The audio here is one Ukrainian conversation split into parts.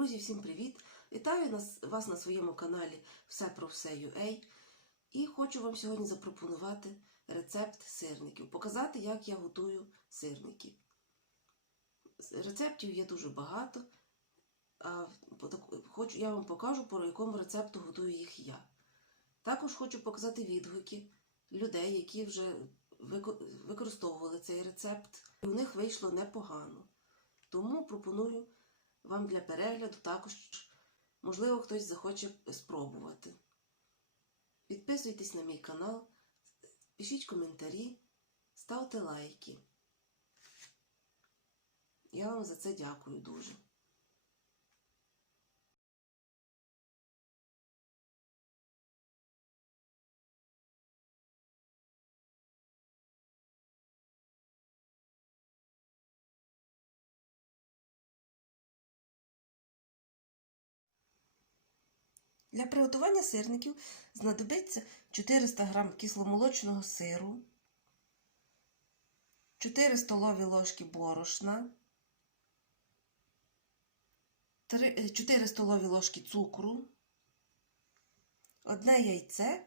Друзі, всім привіт! Вітаю вас на своєму каналі Все про все UA. І хочу вам сьогодні запропонувати рецепт сирників, показати, як я готую сирники. Рецептів є дуже багато, а хочу, я вам покажу, по якому рецепту готую їх я. Також хочу показати відгуки людей, які вже використовували цей рецепт. І у них вийшло непогано. Тому пропоную вам для перегляду також, можливо, хтось захоче спробувати. Підписуйтесь на мій канал, пишіть коментарі, ставте лайки. Я вам за це дякую дуже. Для приготування сирників знадобиться 400 г кисломолочного сиру, 4 столові ложки борошна, 4 столові ложки цукру, одне яйце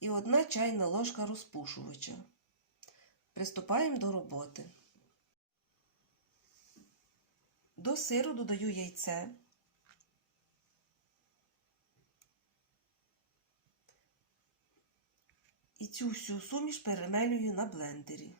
і одна чайна ложка розпушувача. Приступаємо до роботи. До сиру додаю яйце. І цю всю суміш перемелюю на блендері.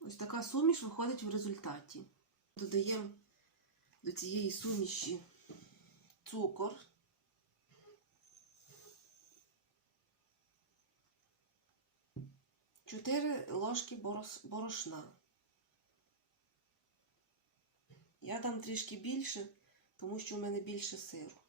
Ось така суміш виходить в результаті. Додаємо до цієї суміші цукор. Чотири ложки борошна. Я дам трішки більше, тому що в мене більше сиру.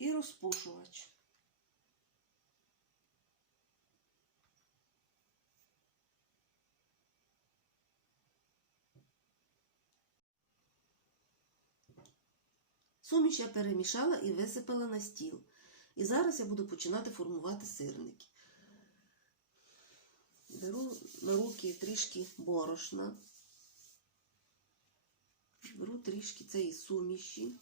І розпушувач. Суміш я перемішала і висипала на стіл. І зараз я буду починати формувати сирники. Беру на руки трішки борошна, беру трішки цієї суміші.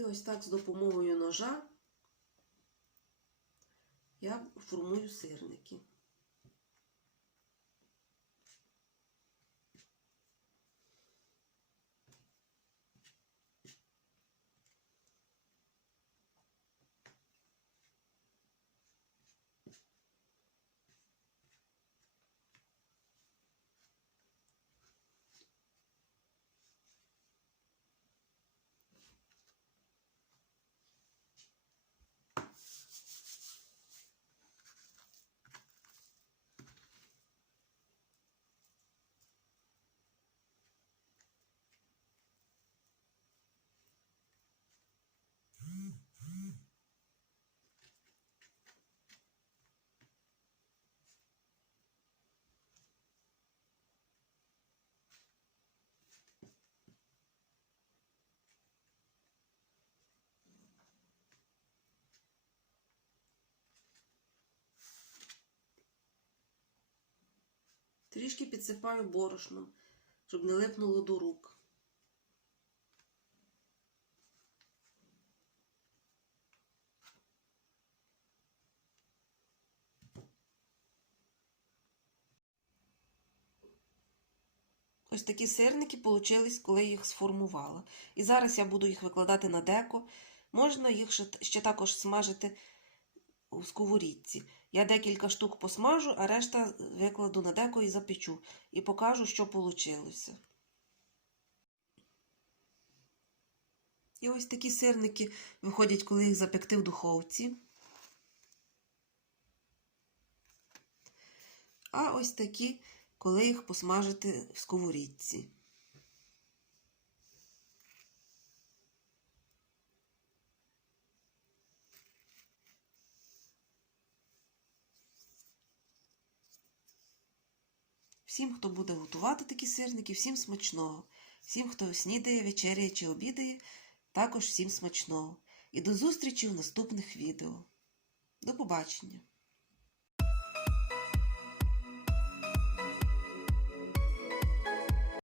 І ось так з допомогою ножа я формую сирники. Трішки підсипаю борошном, щоб не липнуло до рук. Ось такі сирники получились, коли їх сформувала. І зараз я буду їх викладати на деко. Можна їх ще також смажити у сковорідці. Я декілька штук посмажу, а решта викладу на деко і запечу. І покажу, що вийшло. І ось такі сирники виходять, коли їх запекти в духовці. А ось такі, коли їх посмажити в сковорідці. Всім, хто буде готувати такі сирники, всім смачного. Всім, хто снідає, вечеряє чи обідає, також всім смачного. І до зустрічі в наступних відео. До побачення!